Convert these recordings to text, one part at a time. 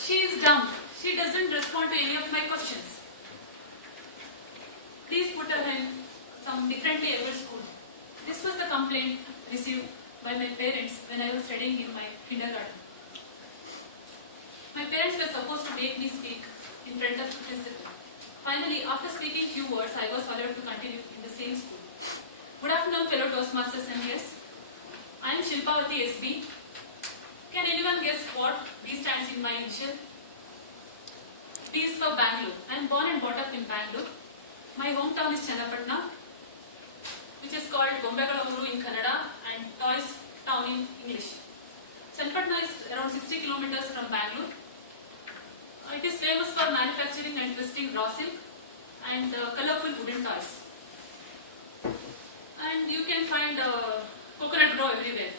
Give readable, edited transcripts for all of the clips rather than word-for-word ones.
She is dumb. She doesn't respond to any of my questions. Please put her in some differently abled school. This was the complaint received by my parents when I was studying in my kindergarten. My parents were supposed to make me speak in front of the principal. Finally, after speaking few words, I was allowed to continue in the same school. Good afternoon, fellow Toastmasters and yes, I am Shilpavati SB. Can anyone guess what B stands in my initial? B is for Bangalore. I am born and brought up in Bangalore. My hometown is Channapatna, which is called Gombegalamuru in Kannada and Toys town in English. Channapatna is around 60 kilometers from Bangalore. It is famous for manufacturing and twisting raw silk and colorful wooden toys. And you can find coconut grow everywhere.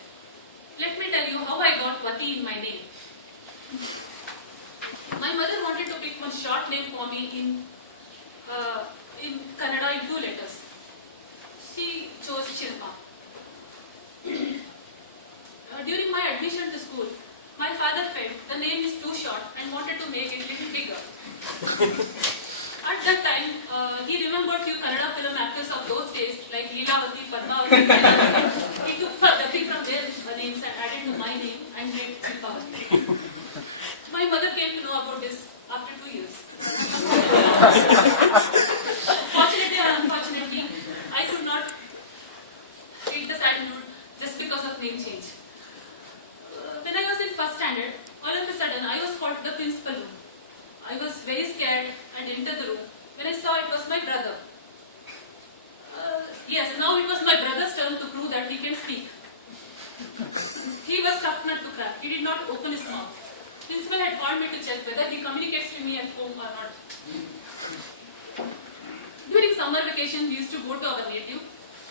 Let me tell you how I got Vati in my name. My mother wanted to pick one short name for me in Kannada in 2 letters. She chose Shilpa. During my admission to school, my father felt the name is too short and wanted to make it a little bigger. At that time, he remembered few Kannada film actors of those days like Leelavati, Padmavati, he took Vati from their names and added to my name and made Shilpavati. My mother came to know about this after 2 years. Fortunately or unfortunately, I could not read the sad mood just because of name change. When I was in first standard, all of a sudden I was called to the principal room. I was very scared and entered the room when I saw it was my brother. Yes, now it was my brother's turn to prove that he can speak. He was tough nut to crack. He did not open his mouth. Principal had called me to check whether he communicates to me at home or not. During summer vacation, we used to go to our native.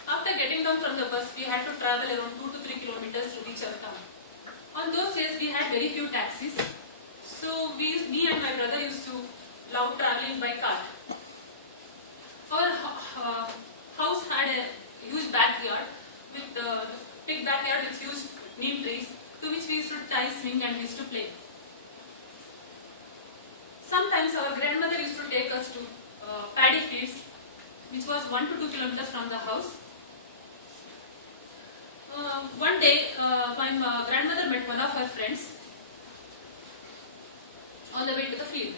After getting down from the bus, we had to travel around 2 to 3 kilometers to reach our town. On those days, we had very few taxis. So, me and my brother used to love traveling by car. Our house had a huge backyard with a big backyard with huge neem trees to which we used to tie swing and we used to play. Sometimes our grandmother used to take us to paddy fields, which was 1 to 2 kilometers from the house. One day, my grandmother met one of her friends on the way to the field.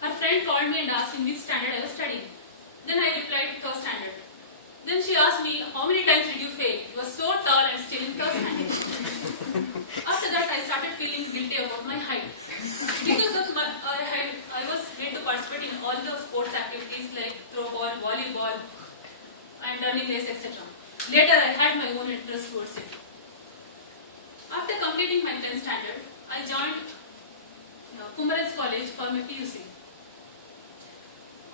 Her friend called me and asked in which standard I was studying. Then I replied, 3rd standard. Then she asked me, how many times did you fail? You were so tall and still in 3rd standard. After that, I started feeling guilty about my height. Because of I was made to participate in all the sports activities like throw ball, volleyball, and running race, etc. Later, I had my own interest towards it. After completing my 10th standard, I joined Kumaraj College for my PUC.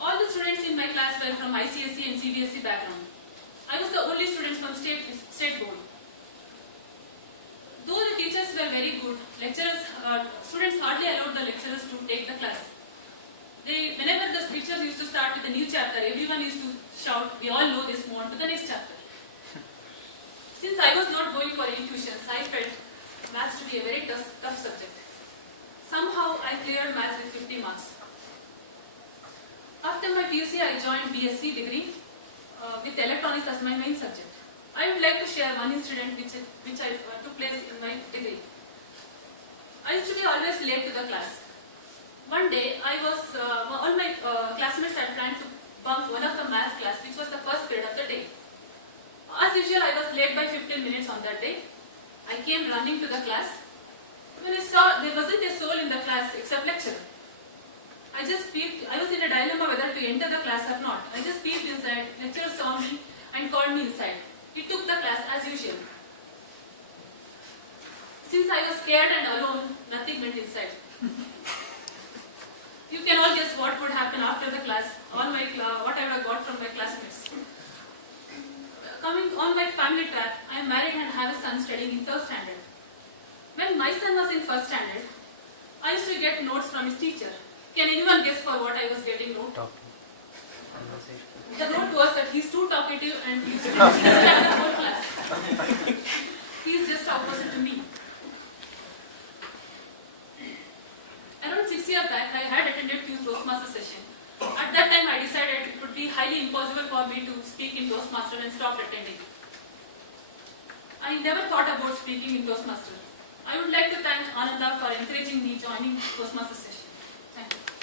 All the students in my class were from ICSE and CBSE background. I was the only student from state board. Though the teachers were very good, students hardly allowed the lecturers to take the class. Whenever the teachers used to start with a new chapter, everyone used to shout, we all know this, move on to the next chapter. Since I was not going for any tuitions, I felt maths to be a very tough subject. Somehow I cleared maths with 50 marks. After my PUC, I joined BSc degree with electronics as my main subject. I would like to share one incident which I took place in my degree. I used to be always late to the class. One day, all my classmates had planned to bunk one of the math class, which was the first period of the day. As usual, I was late by 15 minutes on that day. I came running to the class. When I saw there wasn't a soul in the class except lecturer. I just peeped. I was in a dilemma whether to enter the class or not. I just peeped inside. Lecturer saw me and called me inside. He took the class as usual. Since I was scared and alone, nothing went inside. You can all guess what would happen after the class, what I would have got from my classmates. Coming on my family track, I am married and have a son studying in 3rd standard. When my son was in 1st standard, I used to get notes from his teacher. Can anyone guess for what I was getting notes? The note was that he's too talkative and he's like the whole class. He's just opposite to me. Around 6 years back, I had attended few Toastmaster session. At that time, I decided it would be highly impossible for me to speak in Toastmaster and stopped attending. I never thought about speaking in Toastmaster. I would like to thank Ananda for encouraging me joining Toastmaster session. Thank you.